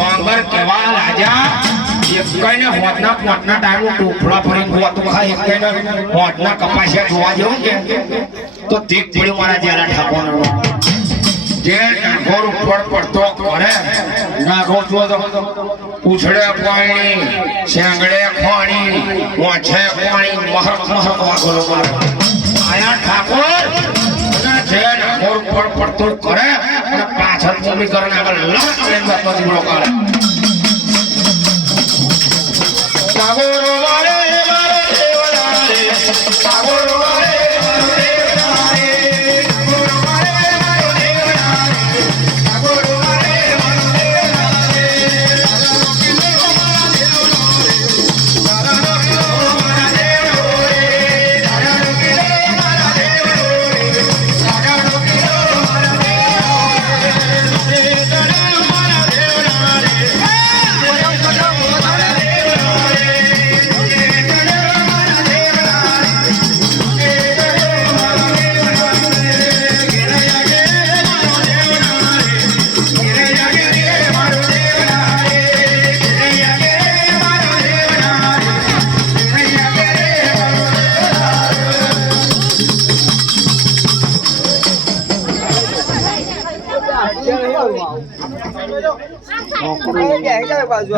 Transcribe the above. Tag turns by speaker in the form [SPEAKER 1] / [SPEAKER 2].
[SPEAKER 1] આંગણ કેવા રાજા? હોદના પોટના ટાઈમ ટોપલા ભરીને કપાસિયા જોવા જેવું તો તીક પડ્યું મારા જેલા ઠાકોરનો પડતો કરે નાગો જો તો પૂછડે પાણી, શેંગડે પાણી, વાંછે મહક મહક આયા ઠાકોર અને જે નાગોર ઉપર પડતો કરે અને પાછળ ચૂમી કરે ને આગળ લગ લઈને જતો જીવડો કરે નાગોરો
[SPEAKER 2] બાજુ